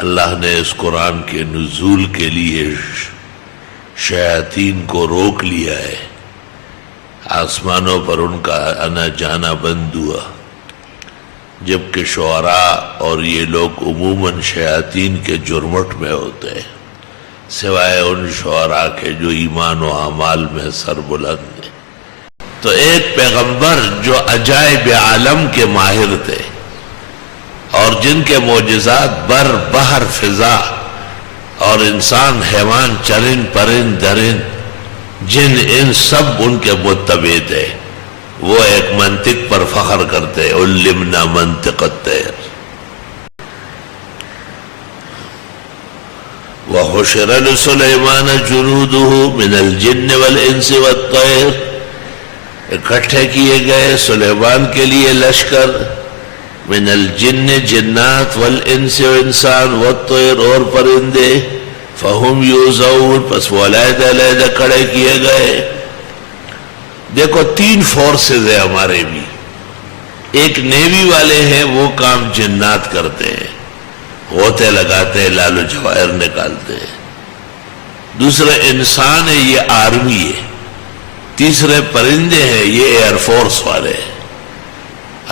اللہ نے اس قرآن کے نزول کے لیے شیاطین کو روک لیا ہے، آسمانوں پر ان کا آنا جانا بند ہوا، جبکہ شعراء اور یہ لوگ عموماً شیاطین کے جرمٹ میں ہوتے ہیں، سوائے ان شعراء کے جو ایمان و اعمال میں سر بلند ہیں۔ تو ایک پیغمبر جو عجائب عالم کے ماہر تھے اور جن کے معجزات بر بحر فضا اور انسان حیوان چرند پرند درند جن ان سب ان کے متبع تھے، وہ ایک منطق پر فخر کرتے، علمنا منطق الطیر۔ وحشر لسلیمان جنودہ من الجن والانس والطیر، اکٹھے کیے گئے سلیمان کے لیے لشکر، من الجن جنات والانس و انسان والطیر اور پرندے، فہم یوزعون پس وہ علیحدہ علیحدہ کھڑے کیے گئے۔ دیکھو تین فورسز ہیں ہمارے بھی، ایک نیوی والے ہیں وہ کام جنات کرتے ہیں، غوطے لگاتے ہیں، لال و جواہر نکالتے ہیں، دوسرے انسان ہے یہ آرمی ہے، تیسرے پرندے ہیں یہ ایئر فورس والے ہیں۔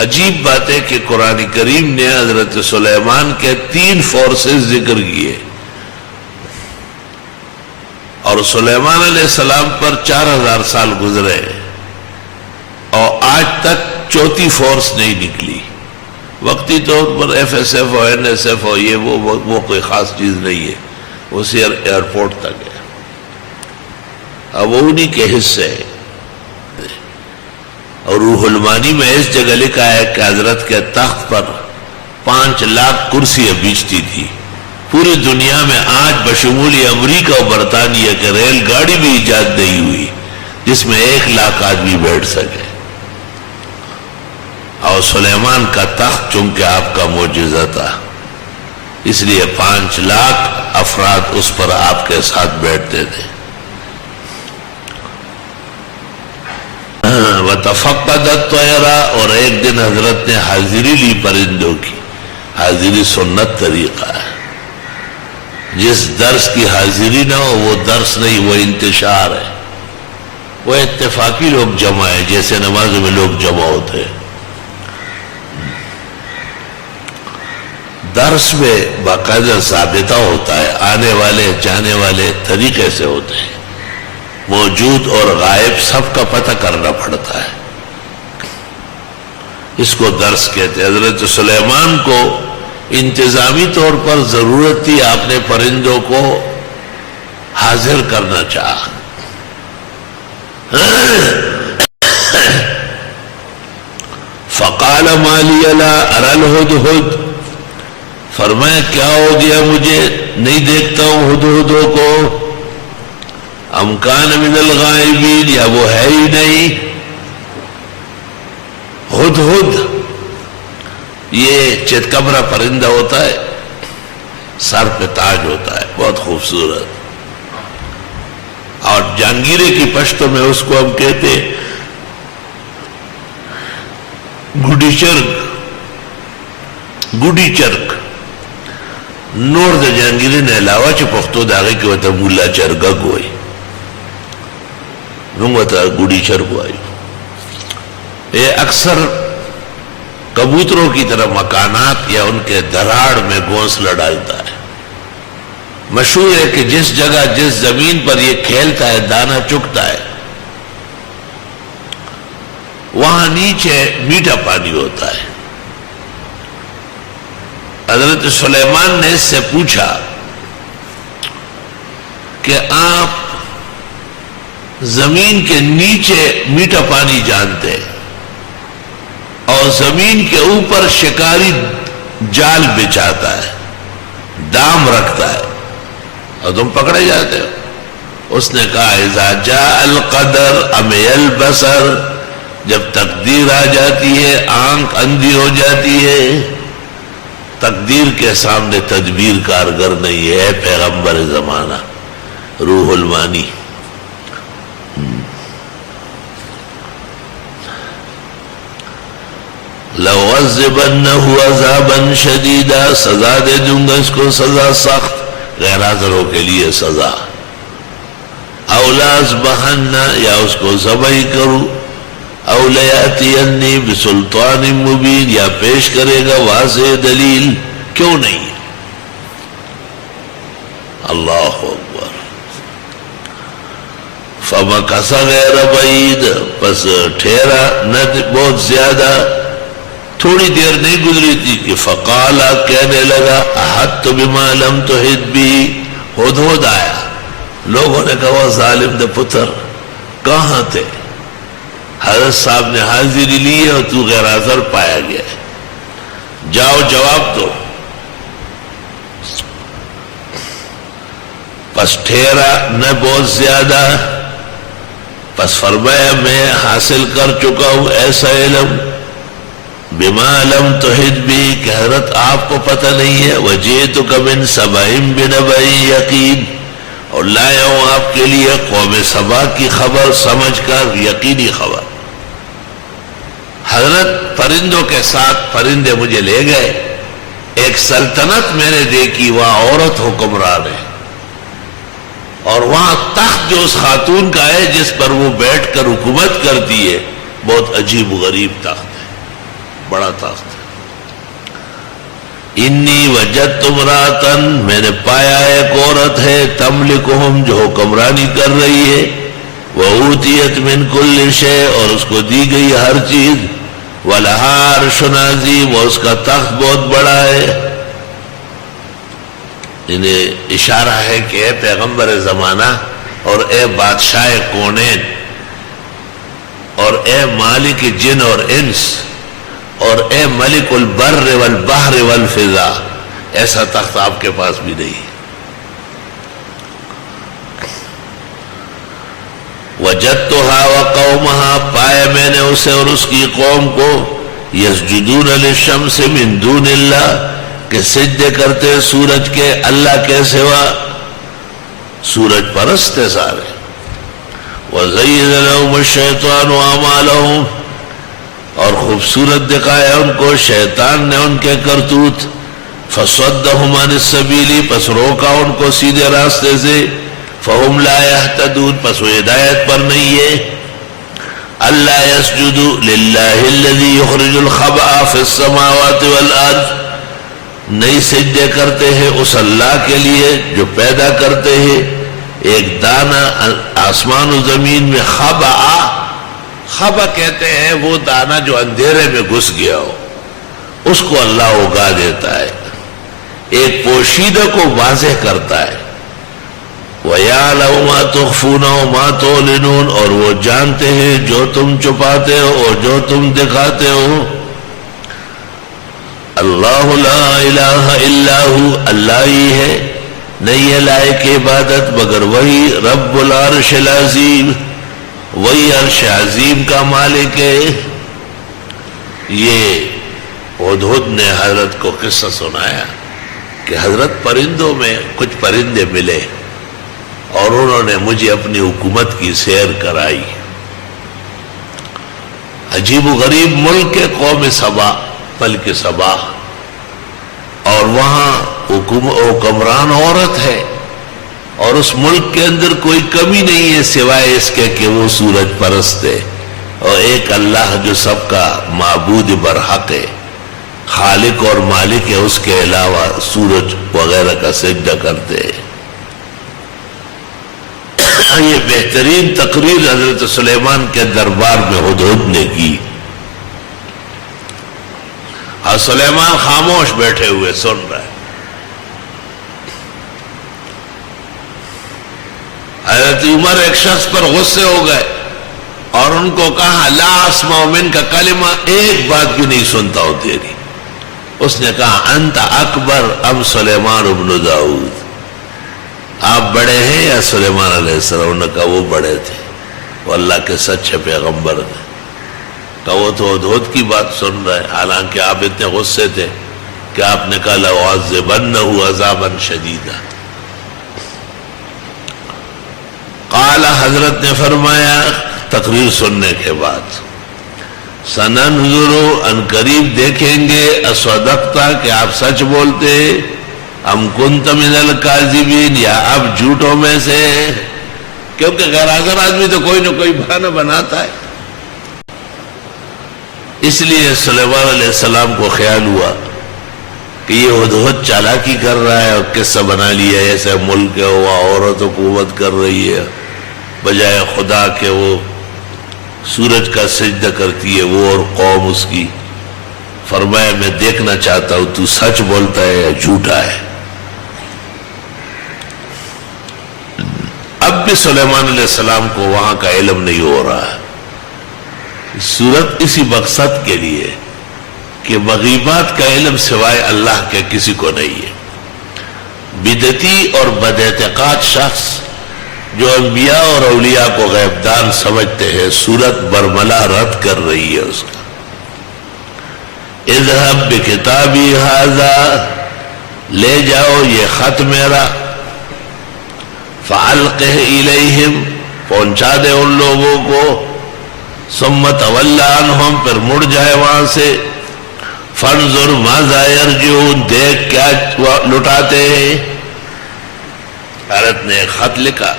عجیب بات ہے کہ قرآن کریم نے حضرت سلیمان کے تین فورسز ذکر کیے، اور سلیمان علیہ السلام پر 4000 سال گزرے اور آج تک چوتھی فورس نہیں نکلی۔ وقتی طور پر ایف ایس ایف اور این ایس ایف اور یہ وہ کوئی خاص چیز نہیں ہے، وہ صرف ایئرپورٹ تک ہے، اب وہ انہی کے حصے ہیں۔ اور روح المانی میں اس جگہ لکھا ہے کہ حضرت کے تخت پر 5 لاکھ کرسیاں بیچتی تھی۔ پوری دنیا میں آج بشمول امریکہ اور برطانیہ کے ریل گاڑی بھی ایجاد نہیں ہوئی جس میں 1 لاکھ آدمی بیٹھ سکے، اور سلیمان کا تخت چونکہ آپ کا معجزہ تھا اس لیے 5 لاکھ افراد اس پر آپ کے ساتھ بیٹھتے تھے۔ وَتَفَقَّدَ الطَّيْرَ، اور ایک دن حضرت نے حاضری لی پرندوں کی۔ حاضری سنت طریقہ ہے، جس درس کی حاضری نہ ہو وہ درس نہیں، وہ انتشار ہے، وہ اتفاقی لوگ جمع ہیں جیسے نماز میں لوگ جمع ہوتے ہیں۔ درس میں باقاعدہ ضابطہ ہوتا ہے، آنے والے جانے والے طریقے سے ہوتے ہیں، موجود اور غائب سب کا پتہ کرنا پڑتا ہے، اس کو درس کہتے ہیں۔ حضرت سلیمان کو انتظامی طور پر ضرورت تھی، آپ نے پرندوں کو حاضر کرنا چاہا۔ فقال ما لی لا اری الہدہد، فرمایا کیا ہو گیا مجھے نہیں دیکھتا ہوں ہدہدوں کو، ام کان من الغائبین، یا وہ ہے ہی نہیں۔ ہدہد یہ چتکبرا پرندہ ہوتا ہے، سر پہ تاج ہوتا ہے، بہت خوبصورت، اور جہانگیرے کی پشتوں میں اس کو ہم کہتے گڈی چرک، گڈی چرک نور د جہانگیرے نے علاوہ چھ پختو داغے کے وطا مولا چرگا گوئی نوتا گڈی چرک ہوئی۔ یہ اکثر کبوتروں کی طرح مکانات یا ان کے دراڑ میں گھونسلہ ڈالتا ہے۔ مشہور ہے کہ جس جگہ جس زمین پر یہ کھیلتا ہے دانا چکتا ہے، وہاں نیچے میٹھا پانی ہوتا ہے۔ حضرت سلیمان نے اس سے پوچھا کہ آپ زمین کے نیچے میٹھا پانی جانتے ہیں اور زمین کے اوپر شکاری جال بچھاتا ہے، دام رکھتا ہے اور تم پکڑے جاتے ہو۔ اس نے کہا اذا جاء القدر عمی البصر، جب تقدیر آ جاتی ہے آنکھ اندھی ہو جاتی ہے۔ تقدیر کے سامنے تدبیر کارگر نہیں ہے، پیغمبر زمانہ روح المانی۔ لو لَأُعَذِّبَنَّهُ عَذَابًا شَدِيدًا، سزا دے دوں گا اس کو سزا سخت، غیر حاضروں کے لیے سزا. اَوْ لَأَذْبَحَنَّهُ، یا اس کو ذبح کروں. اَوْ لَيَأْتِيَنِّي بِسُلْطَانٍ مُبِينٍ، یا پیش کرے گا واضح دلیل. کیوں نہیں؟ اللہ اکبر. فَمَكَثَ غَيْرَ بَعِيدٍ، پس ٹھہرا نہ بہت زیادہ، تھوڑی دیر نہیں گزری تھی کہ فَقَالَ، کہنے لگا أَحَطْتُ بِمَا لَمْ تُحِطْ بِهِ. ہدہد آیا. لوگوں نے کہا وہ ظالم دے پتر کہاں تھے؟ حضرت صاحب نے حاضری لی ہے اور تو غیر حاضر پایا گیا ہے، جاؤ جواب دو. پس ٹھہرا نہ بہت زیادہ، پس فرمایا میں حاصل کر چکا ہوں ایسا علم بما لم تحط بھی، کہ حضرت آپ کو پتہ نہیں ہے. وجئتک من سبأ بنبأ یقین، اور لایا ہوں آپ کے لیے قوم سبا کی خبر سمجھ کر یقینی خبر. حضرت پرندوں کے ساتھ پرندے مجھے لے گئے، ایک سلطنت میں نے دیکھی، وہاں عورت حکمران ہے، اور وہاں تخت جو اس خاتون کا ہے جس پر وہ بیٹھ کر حکومت کرتی ہے، بہت عجیب و غریب تخت ہے، بڑا تخت ہے. انی وجدت امرأۃ، میں نے پایا ایک عورت ہے، تملکہم، جو حکمرانی کر رہی ہے، وأوتیت من کل شیء، اور اس کو دی گئی ہر چیز، ولہا عرش عظیم، اور اس کا تخت بہت بڑا ہے. انہیں اشارہ ہے کہ اے پیغمبر زمانہ، اور اے بادشاہ کونین، اور اے مالک جن اور انس، اور اے ملک البر والبحر والفضا، ایسا تخت آپ کے پاس بھی نہیں. وجدتها وقومها، پایا میں نے اسے اور اس کی قوم کو، یسجدون للشمس من دون اللہ، کہ سجدے کرتے سورج کے اللہ کے سوا، سورج پرست ہے سارے. وزین لهم الشیطان اعمالهم، اور خوبصورت دکھایا ان کو شیطان نے ان کے کرتوت. فصدهم عن السبیل، پس روکا ان کو سیدھے راستے سے. فهم لا يهتدون، پس وہ ہدایت پر نہیں ہے. اللہ يسجدوا للہ الذی یخرج الخبأ فی السماوات والارض، نہیں سجدے کرتے ہیں اس اللہ کے لیے جو پیدا کرتے ہیں ایک دانہ آسمان و زمین میں. خبا کہتے ہیں وہ دانہ جو اندھیرے میں گھس گیا ہو، اس کو اللہ اگا دیتا ہے، ایک پوشیدہ کو واضح کرتا ہے. وَيَعْلَمُ مَا تُخْفُونَ وَمَا تُعْلِنُونَ، اور وہ جانتے ہیں جو تم چھپاتے ہو اور جو تم دکھاتے ہو. اللہ لا الہ الا ہو، اللہ ہی ہے، نہیں ہے لائق عبادت مگر وہی. رب العرش العظیم، وہی عرش عظیم کا مالک ہے. یہ ہدہد نے حضرت کو قصہ سنایا کہ حضرت پرندوں میں کچھ پرندے ملے اور انہوں نے مجھے اپنی حکومت کی سیر کرائی. عجیب و غریب ملک کے قوم سبا، ملک سبا، اور وہاں حکمران عورت ہے، اور اس ملک کے اندر کوئی کمی نہیں ہے سوائے اس کے کہ وہ سورج پرست ہے، اور ایک اللہ جو سب کا معبود برحق ہے، خالق اور مالک ہے، اس کے علاوہ سورج وغیرہ کا سجدہ کرتے ہیں. یہ بہترین تقریر حضرت سلیمان کے دربار میں ہدہد نے کی، اور سلیمان خاموش بیٹھے ہوئے سن رہے. حضرت عمر ایک شخص پر غصے ہو گئے اور ان کو کہا لا اسمع منک کلمہ، ایک بات بھی نہیں سنتا ہوں تیری. اس نے کہا انت اکبر ام سلیمان ابن داؤد، آپ بڑے ہیں یا سلیمان علیہ السلام؟ انہوں نے کہا وہ بڑے تھے، وہ اللہ کے سچے پیغمبر نے. کہا وہ تو ہدہد کی بات سن رہے، حالانکہ آپ اتنے غصے تھے کہ آپ نے کہا لأعذبنہ عذابا شدیدا. قال، حضرت نے فرمایا تقریر سننے کے بعد، سننظر ان قریب دیکھیں گے اصدقتا کہ آپ سچ بولتے ام کنت من الکاذبین یا آپ جھوٹوں میں سے، کیونکہ غیر حاضر آدمی تو کوئی نہ کوئی بہانہ بناتا ہے۔ اس لیے سلیمان علیہ السلام کو خیال ہوا کہ یہ ہدہد چالاکی کر رہا ہے اور قصہ بنا لیا ایسے ملک ہے وہ عورت حکومت کر رہی ہے بجائے خدا کہ وہ سورج کا سجدہ کرتی ہے وہ اور قوم اس کی۔ فرمایا میں دیکھنا چاہتا ہوں تو سچ بولتا ہے یا جھوٹا ہے۔ اب بھی سلیمان علیہ السلام کو وہاں کا علم نہیں ہو رہا ہے۔ سورت اسی مقصد کے لیے کہ مغیبات کا علم سوائے اللہ کے کسی کو نہیں ہے۔ بدعتی اور بد اعتقاد شخص جو انبیاء اور اولیاء کو غیب دان سمجھتے ہیں، سورت برملا رد کر رہی ہے اس کا۔ اذهب بکتابی ھذا، لے جاؤ یہ خط میرا، فَأَلْقِهْ إِلَيْهِمْ، پہنچا دے ان لوگوں کو، ثم تول عنہم، پھر مڑ جائے وہاں سے، فانظر ماذا یرجعون، دیکھ کیا لٹاتے ہیں۔ حضرت نے ایک خط لکھا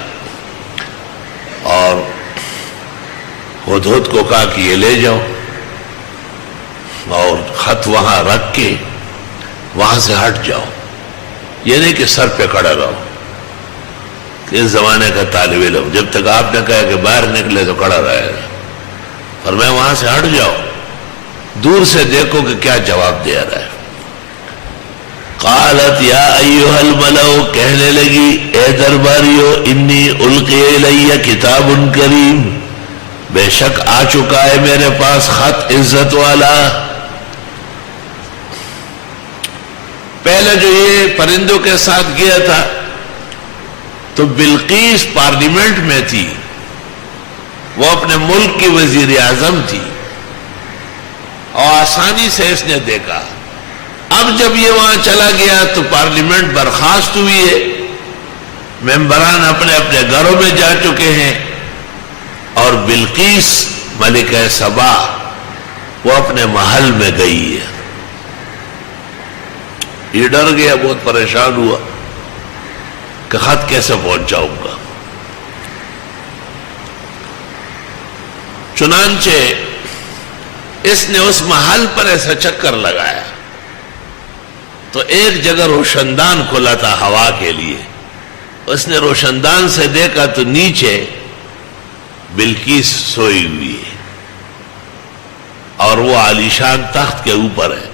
اور ہدہد کو کہا کہ یہ لے جاؤ، اور خط وہاں رکھ کے وہاں سے ہٹ جاؤ، یہ نہیں کہ سر پہ کھڑا رہو۔ اس زمانے کا طالب علم جب تک آپ نے کہا کہ باہر نکلے تو کھڑا رہے گا، فرمایا وہاں سے ہٹ جاؤ، دور سے دیکھو کہ کیا جواب دے رہا ہے۔ قالت یا ایھا الملأ، کہنے لگی اے درباریو، انی القی الی کتاب کریم، بے شک آ چکا ہے میرے پاس خط عزت والا۔ پہلے جو یہ پرندوں کے ساتھ گیا تھا تو بلقیس پارلیمنٹ میں تھی، وہ اپنے ملک کی وزیر اعظم تھی اور آسانی سے اس نے دیکھا۔ اب جب یہ وہاں چلا گیا تو پارلیمنٹ برخاست ہوئی ہے، ممبران اپنے اپنے گھروں میں جا چکے ہیں، اور بلقیس ملکہ سبا وہ اپنے محل میں گئی ہے۔ یہ ڈر گیا، بہت پریشان ہوا کہ خط کیسے پہنچاؤں گا۔ چنانچہ اس نے اس محل پر ایسا چکر لگایا تو ایک جگہ روشندان کھلا تھا ہوا کے لیے، اس نے روشندان سے دیکھا تو نیچے بلقیس سوئی ہوئی ہے اور وہ عالیشان تخت کے اوپر ہے،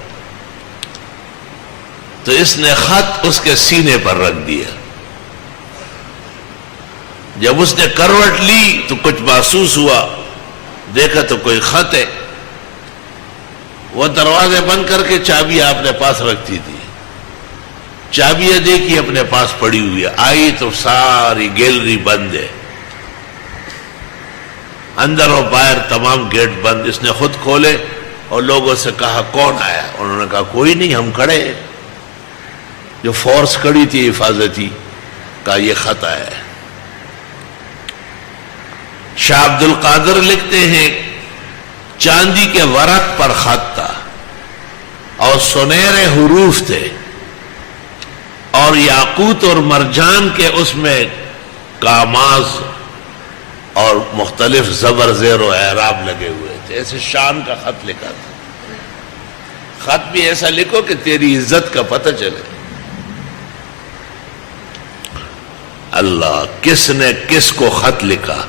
تو اس نے خط اس کے سینے پر رکھ دیا۔ جب اس نے کروٹ لی تو کچھ محسوس ہوا، دیکھا تو کوئی خط ہے۔ وہ دروازے بند کر کے چابیاں اپنے پاس رکھتی تھی، چابیاں دیکھی اپنے پاس پڑی ہوئی ہے، آئی تو ساری گیلری بند ہے، اندر اور باہر تمام گیٹ بند۔ اس نے خود کھولے اور لوگوں سے کہا کون آیا؟ انہوں نے کہا کوئی نہیں، ہم کھڑے ہیں۔ جو فورس کھڑی تھی حفاظتی، کہا یہ خط آیا ہے۔ شاہ عبد القادر لکھتے ہیں چاندی کے ورق پر خط تھا اور سنہرے حروف تھے، اور یاقوت اور مرجان کے اس میں کاماز اور مختلف زبر زیر و اعراب لگے ہوئے تھے، ایسے شان کا خط لکھا تھا۔ خط بھی ایسا لکھو کہ تیری عزت کا پتہ چلے۔ اللہ، کس نے کس کو خط لکھا؟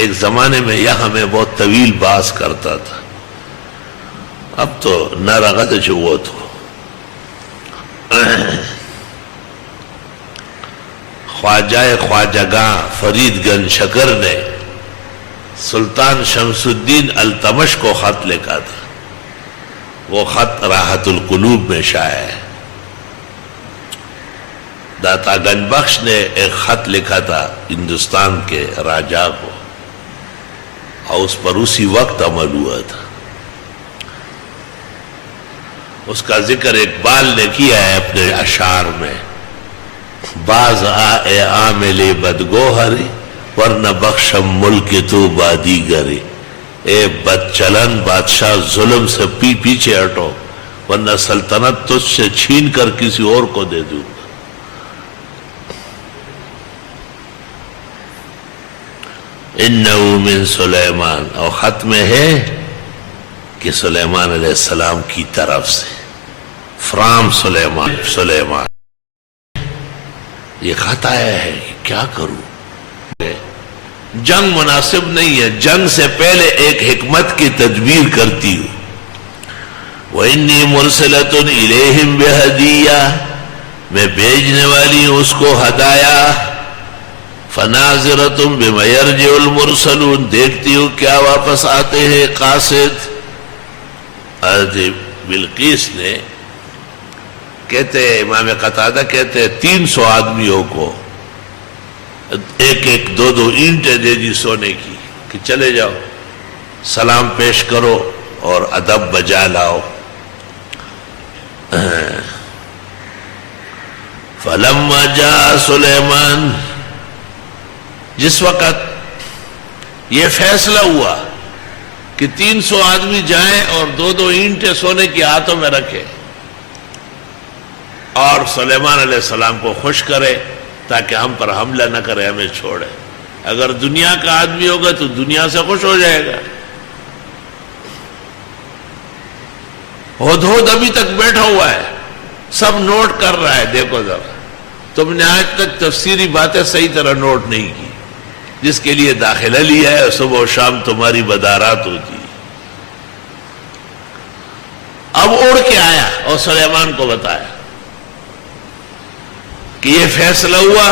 ایک زمانے میں یہاں میں بہت طویل بحث کرتا تھا، اب تو نہ رغد جو وہ تو خواجہ خواجگاں فرید گنج شکر نے سلطان شمس الدین التمش کو خط لکھا تھا، وہ خط راحت القلوب میں شائع ہے۔ داتا گنج بخش نے ایک خط لکھا تھا ہندوستان کے راجا کو، اور اس پر اسی وقت عمل ہوا تھا۔ اس کا ذکر اقبال نے کیا ہے اپنے اشعار میں، باز آئے عامل بدگوہری ورنہ بخشم ملک تو بادی گری۔ اے بد چلن بادشاہ ظلم سے پیچھے ہٹو ورنہ سلطنت تجھ سے چھین کر کسی اور کو دے دوں گا۔ انہو من سلیمان، اور خط میں ہے کہ سلیمان علیہ السلام کی طرف سے، فرام سلیمان یہ خط آیا ہے، کیا کروں؟ جنگ مناسب نہیں ہے، جنگ سے پہلے ایک حکمت کی تدبیر کرتی ہوں۔ وَإِنِّي مُرْسِلَةٌ إِلَيْهِمْ بِهَدِيَّةٍ، میں بھیجنے والی ہوں اس کو ہدایہ۔ فَنَاظِرَةٌ بِمَا يَرْجِعُ الْمُرْسَلُونَ، دیکھتی ہوں کیا واپس آتے ہیں قاصد۔ حضرت بلقیس نے کہتے ہیں، امام قتادہ کہتے ہیں 300 آدمیوں کو ایک ایک دو دو اینٹیں دے دی سونے کی کہ چلے جاؤ سلام پیش کرو اور ادب بجا لاؤ۔ فلما جاء سلیمان، جس وقت یہ فیصلہ ہوا کہ 300 آدمی جائیں اور دو دو اینٹیں سونے کی ہاتھوں میں رکھے اور سلیمان علیہ السلام کو خوش کرے تاکہ ہم پر حملہ نہ کرے، ہمیں چھوڑے۔ اگر دنیا کا آدمی ہوگا تو دنیا سے خوش ہو جائے گا۔ ہدہد ابھی تک بیٹھا ہوا ہے، سب نوٹ کر رہا ہے۔ دیکھو ذرا، تم نے آج تک تفسیری باتیں صحیح طرح نوٹ نہیں کی، جس کے لیے داخلہ لیا ہے صبح و شام تمہاری بدارات ہوتی ہے۔ اب اڑ کے آیا اور سلیمان کو بتایا کہ یہ فیصلہ ہوا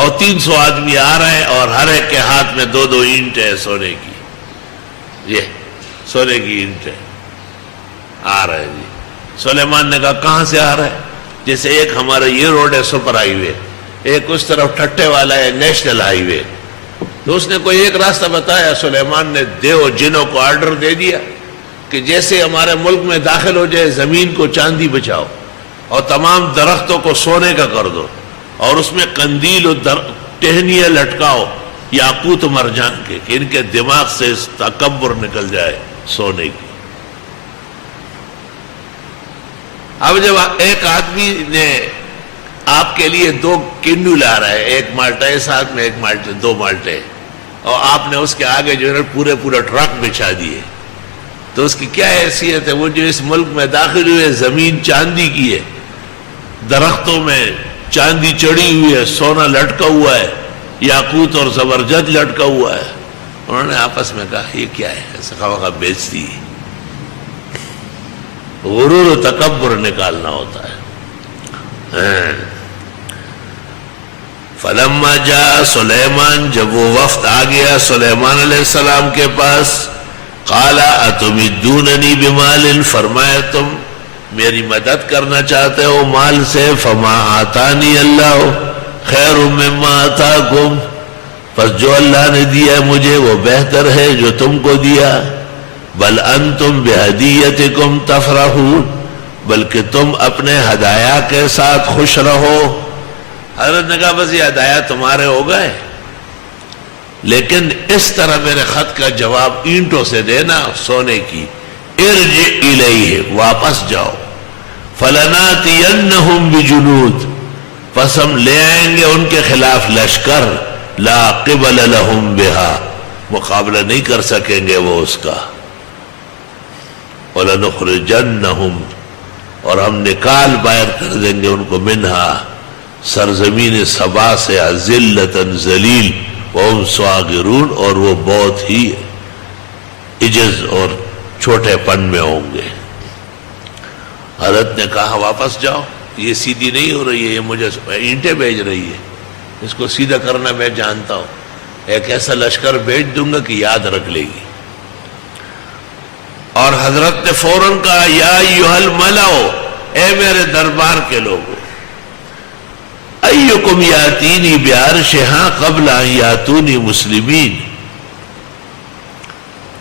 اور 300 آدمی آ رہے ہیں اور ہر ایک کے ہاتھ میں دو دو اینٹیں سونے کی، یہ سونے کی اینٹیں آ رہے ہیں۔ جی سلیمان نے کہا کہاں سے آ رہا ہے؟ جیسے ایک ہمارا یہ روڈ ہے سپر ہائی وے، ایک اس طرف ٹھٹے والا ہے نیشنل ہائی وے، تو اس نے کوئی ایک راستہ بتایا۔ سلیمان نے دیو جنوں کو آرڈر دے دیا کہ جیسے ہمارے ملک میں داخل ہو جائے زمین کو چاندی بچاؤ اور تمام درختوں کو سونے کا کر دو اور اس میں قندیل و ٹہنیاں لٹکاؤ یاقوت و مرجان کے، کہ ان کے دماغ سے تکبر نکل جائے سونے کی۔ اب جب ایک آدمی نے آپ کے لیے 2 کنڈو لا رہا ہے، ایک مالٹا ہے ساتھ میں، ایک مالٹے 2 مالٹے، اور آپ نے اس کے آگے جو ہے پورے ٹرک بچھا دیے، تو اس کی کیا حیثیت ہے؟ وہ جو اس ملک میں داخل ہوئے زمین چاندی کی ہے، درختوں میں چاندی چڑھی ہوئی ہے، سونا لٹکا ہوا ہے، یاقوت اور زبرجد لٹکا ہوا ہے۔ انہوں نے آپس میں کہا یہ کیا ہے؟ ایسا خواہ بیچ دی۔ غرور و تکبر نکالنا ہوتا ہے۔ فلما جاء سلیمان، جب وہ وفد آ گیا سلیمان علیہ السلام کے پاس، قال اتمدوننی بمال، فرمایا تم میری مدد کرنا چاہتے ہو مال سے، فما آتانی اللہ خیر مما آتاکم، پس جو اللہ نے دیا مجھے وہ بہتر ہے جو تم کو دیا، بل انتم بہدیتکم تفرحون، بلکہ تم اپنے ہدایہ کے ساتھ خوش رہو۔ حضرت نے کہا بس یہ ہدایہ تمہارے ہو گئے، لیکن اس طرح میرے خط کا جواب اینٹوں سے دینا سونے کی، ارجع الیہ، واپس جاؤ، فلناتینہم بجنود، پس ہم لے آئیں گے ان کے خلاف لشکر، لا قبل لہم بہا، مقابلہ نہیں کر سکیں گے وہ اس کا، وَلَنُخْرِجَنَّهُمْ، اور ہم نکال باہر کر دیں گے ان کو، منہا، سرزمین سبا سے، ذلتاً ذلیل، وَهُمْ صَاغِرُونَ، اور وہ بہت ہی عجز اور چھوٹے پن میں ہوں گے۔ حضرت نے کہا واپس جاؤ، یہ سیدھی نہیں ہو رہی ہے، یہ مجھے اینٹیں بھیج رہی ہے، اس کو سیدھا کرنا میں جانتا ہوں، ایک ایسا لشکر بھیج دوں گا کہ یاد رکھ لے گی۔ اور حضرت نے فوراً کہا یا ایھا الملأ، اے میرے دربار کے لوگوں، ایکم یاتینی بعرشہا قبل ان یاتونی مسلمین،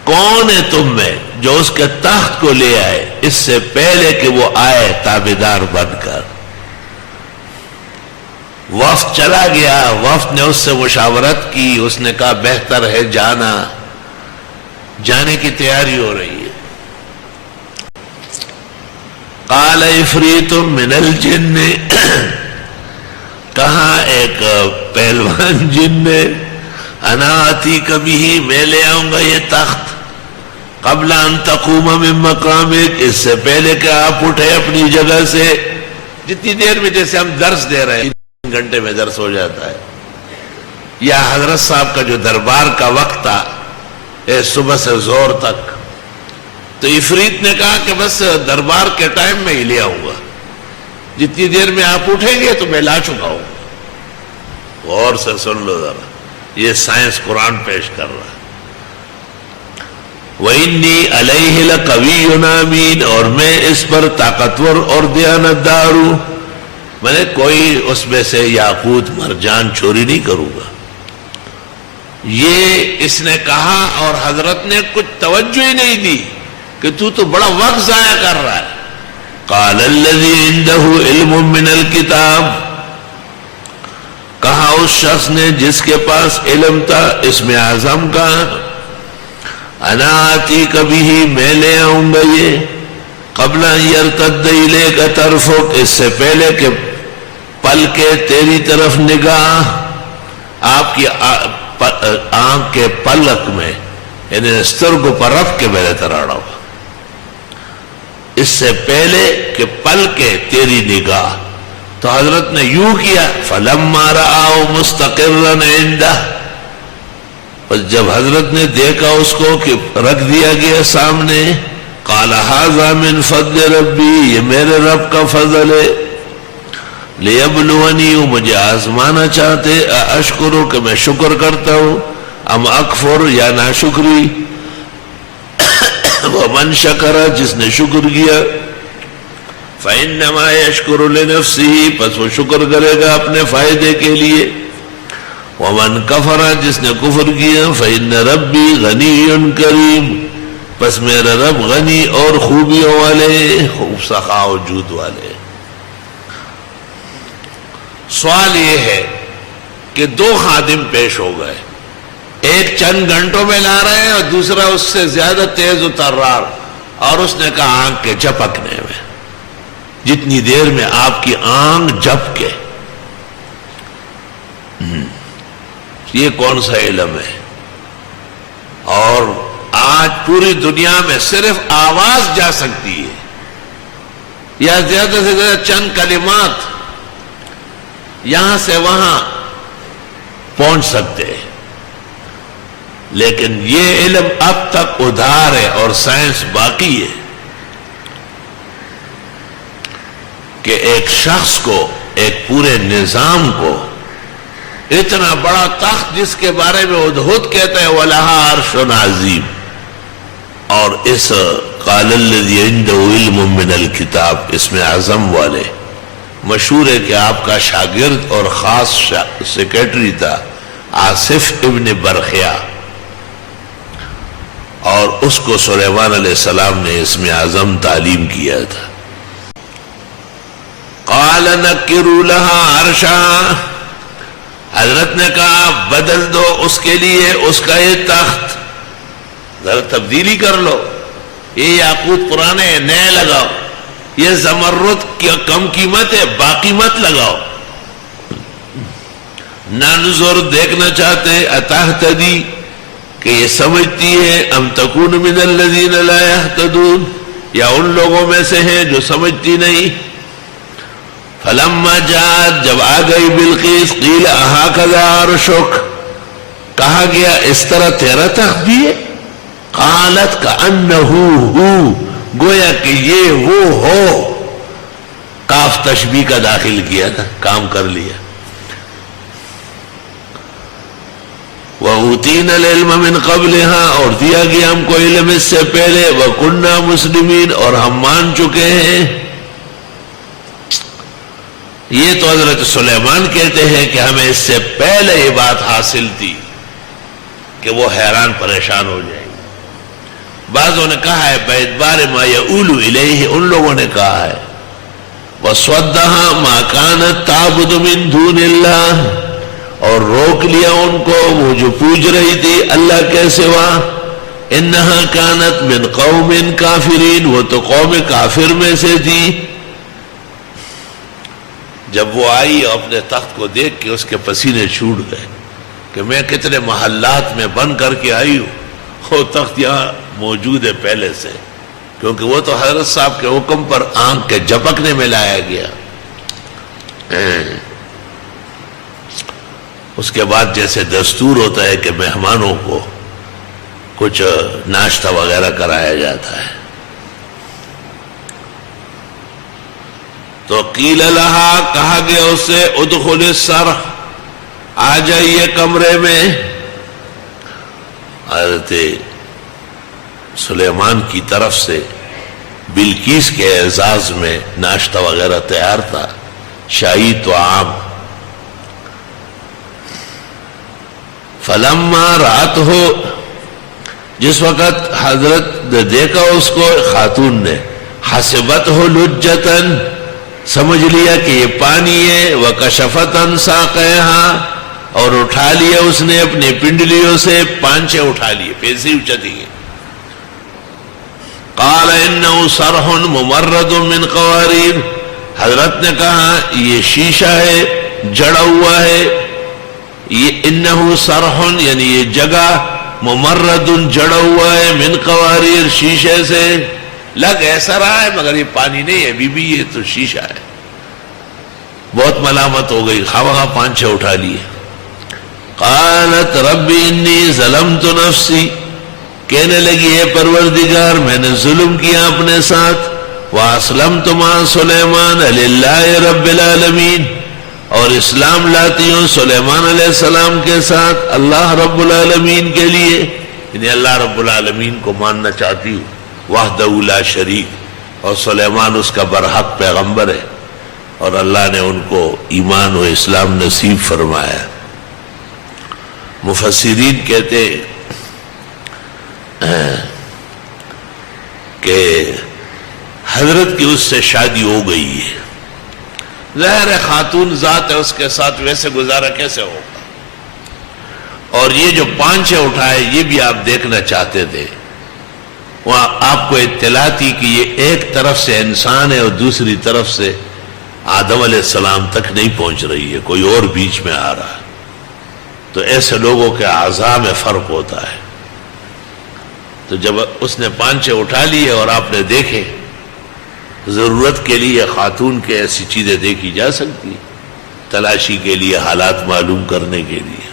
کون ہے تم میں جو اس کے تخت کو لے آئے اس سے پہلے کہ وہ آئے تابعدار بن کر۔ وفد چلا گیا، وفد نے اس سے مشاورت کی، اس نے کہا بہتر ہے جانا، جانے کی تیاری ہو رہی ہے. قال عفریت من الجن، کہا ایک پہلوان جن نے، انا آتیک بہ، میں لے آؤں گا یہ تخت، قبل ان تقوم من مقامک، اس سے پہلے کہ آپ اٹھے اپنی جگہ سے. جتنی دیر میں جیسے ہم درس دے رہے ہیں 3 گھنٹے میں درس ہو جاتا ہے، یا حضرت صاحب کا جو دربار کا وقت تھا صبح سے زور تک، تو عفریت نے کہا کہ بس دربار کے ٹائم میں ہی لے آؤں گا، جتنی دیر میں آپ اٹھیں گے تو میں لا چکا ہوں. غور سے سن لو ذرا، یہ سائنس قرآن پیش کر رہا ہے. وَإِنِّي عَلَيْهِ لَقَوِيٌّ أَمِينٌ، اور میں اس پر طاقتور اور دیانتدار ہوں، میں نے کوئی اس میں سے یاقوت مرجان چوری نہیں کروں گا. یہ اس نے کہا اور حضرت نے کچھ توجہ ہی نہیں دی کہ تو بڑا وقت ضائع کر رہا ہے. قال الذي عنده علم من الكتاب، کہا اس شخص نے جس کے پاس علم تھا اسم اعظم کا، انا آتیک بہ، میں لے آؤں گا یہ، قبل ان یرتد الیک طرفک، اس سے پہلے کہ پل کے تیری طرف نگاہ، آپ کی آنکھ کے پلک میں، یعنی سترگو پر رکھ کے میرے تراڑا ہوا، اس سے پہلے کہ پل کے تیری نگاہ. تو حضرت نے یوں کیا، فلما رآہ مستقرا عنده، بس جب حضرت نے دیکھا اس کو کہ رکھ دیا گیا سامنے، قال ھذا من فضل ربی، یہ میرے رب کا فضل ہے، لیبلونی، مجھے آزمانا چاہتے، اشکرو، کہ میں شکر کرتا ہوں، ام اکفر، یا ناشکری. ومن شکر، جس نے شکر کیا، فإنما يشکر لنفسه، پس وہ شکر کرے گا اپنے فائدے کے لیے. ومن کفر، جس نے کفر کیا، فإن ربی غنی کریم، پس میرا رب غنی اور خوبیوں والے، خوب سخا و جود والے. سوال یہ ہے کہ 2 خادم پیش ہو گئے، ایک چند گھنٹوں میں لا رہے ہیں اور دوسرا اس سے زیادہ تیز و ترار، اور اس نے کہا آنکھ کے جھپکنے میں، جتنی دیر میں آپ کی آنکھ جھپکے. یہ کون سا علم ہے؟ اور آج پوری دنیا میں صرف آواز جا سکتی ہے، یا زیادہ سے زیادہ چند کلمات یہاں سے وہاں پہنچ سکتے ہیں، لیکن یہ علم اب تک ادھار ہے اور سائنس باقی ہے کہ ایک شخص کو، ایک پورے نظام کو، اتنا بڑا تخت جس کے بارے میں ہدہد کہتا ہے وَلَهَا عَرْشٌ عَظِيمٌ، اور اس قال الذی عنده علم من الکتاب، اس میں اعظم والے، مشہور ہے کہ آپ کا شاگرد اور خاص سیکرٹری تھا آصف ابن برخیا، اور اس کو سلیمان علیہ السلام نے اسم اعظم تعلیم کیا تھا. قال نکروا لها عرشا، حضرت نے کہا بدل دو اس کے لیے اس کا یہ تخت، ذرا تبدیلی کر لو، یہ یاقوت پرانے ہیں، نئے لگاؤ، یہ زمرد کی کم قیمت ہے، باقی مت لگاؤ. ننظر، دیکھنا چاہتے، اتہتدی، کہ یہ سمجھتی ہے، ام تکون من الذین لا یہتدون، یا ان لوگوں میں سے ہیں جو سمجھتی نہیں. فلما جاءت، جب آ گئی بلقیس، قیل اہکذا عرشک، کہا گیا اس طرح تیرا تخت بھی ہے. قالت کأنہ ہو، گویا کہ یہ وہ ہو، کاف تشبیہ کا داخل کیا تھا، کام کر لیا. وَأُوتِينَا الْعِلْمَ مِنْ قَبْلِهَا، اور دیا گیا ہم کو علم اس سے پہلے، وَكُنَّا مُسْلِمِينَ، اور ہم مان چکے ہیں. یہ تو حضرت سلیمان کہتے ہیں کہ ہمیں اس سے پہلے یہ بات حاصل تھی کہ وہ حیران پریشان ہو جائیں گے. بعضوں نے کہا ہے بِإِدْبَارِ مَا يَؤُولُ إِلَيْهِ، ان لوگوں نے کہا ہے وَصَدَّهَا مَا كَانَتْ تَعْبُدُ مِن دُونِ اللَّهِ، اور روک لیا ان کو وہ جو پوج رہی تھی اللہ کے سوا. انہا کانت من قوم کافرین، وہ تو قوم کافر میں سے تھی. جب وہ آئی اور اپنے تخت کو دیکھ کے اس کے پسینے چھوٹ گئے کہ میں کتنے محلات میں بن کر کے آئی ہوں، وہ تخت یہاں موجود ہے پہلے سے، کیونکہ وہ تو حضرت صاحب کے حکم پر آنکھ کے جھپکنے میں لایا گیا. اس کے بعد جیسے دستور ہوتا ہے کہ مہمانوں کو کچھ ناشتہ وغیرہ کرایا جاتا ہے، تو قیل لہا، کہا گیا اسے، ادخل السرح، آ جائیے کمرے میں. حضرت سلیمان کی طرف سے بلقیس کے اعزاز میں ناشتہ وغیرہ تیار تھا، شاہی طعام. فلما رات ہو، جس وقت حضرت نے دیکھا اس کو، خاتون نے، حسبت ہو لجتن، سمجھ لیا کہ یہ پانی ہے، وکشفت عن ساقیہا، اور اٹھا لیا اس نے اپنے پنڈلیوں سے پانچے اٹھا لیے، پیسے اچھتی ہیں. قال انہ صرح ممرد من قواریر، حضرت نے کہا یہ شیشہ ہے، جڑا ہوا ہے. یہ انہ صرح یعنی یہ جگہ، ممرد جڑا ہوا ہے، من قواریر شیشے سے. لگ ایسا رہا ہے مگر یہ پانی نہیں ہے، بی یہ تو شیشہ ہے. بہت ملامت ہو گئی، خواہ پانچے اٹھا لیے. قالت رب انی ظلمت نفسی، کہنے لگی ہے پروردگار میں نے ظلم کیا اپنے ساتھ. واسلمت مع سلیمان للہ رب العالمین، اور اسلام لاتی ہوں سلیمان علیہ السلام کے ساتھ اللہ رب العالمین کے لیے، یعنی اللہ رب العالمین کو ماننا چاہتی ہوں وحدہ لا شریک، اور سلیمان اس کا برحق پیغمبر ہے، اور اللہ نے ان کو ایمان و اسلام نصیب فرمایا. مفسرین کہتے کہ حضرت کی اس سے شادی ہو گئی ہے، ظاہر خاتون ذات ہے، اس کے ساتھ ویسے گزارا کیسے ہوگا. اور یہ جو پانچے اٹھائے یہ بھی آپ دیکھنا چاہتے تھے، وہاں آپ کو اطلاع تھی کہ یہ ایک طرف سے انسان ہے اور دوسری طرف سے آدم علیہ السلام تک نہیں پہنچ رہی ہے، کوئی اور بیچ میں آ رہا ہے. تو ایسے لوگوں کے اعضاء میں فرق ہوتا ہے. تو جب اس نے پانچے اٹھا لیے اور آپ نے دیکھے، ضرورت کے لیے خاتون کے ایسی چیزیں دیکھی جا سکتی، تلاشی کے لیے، حالات معلوم کرنے کے لیے.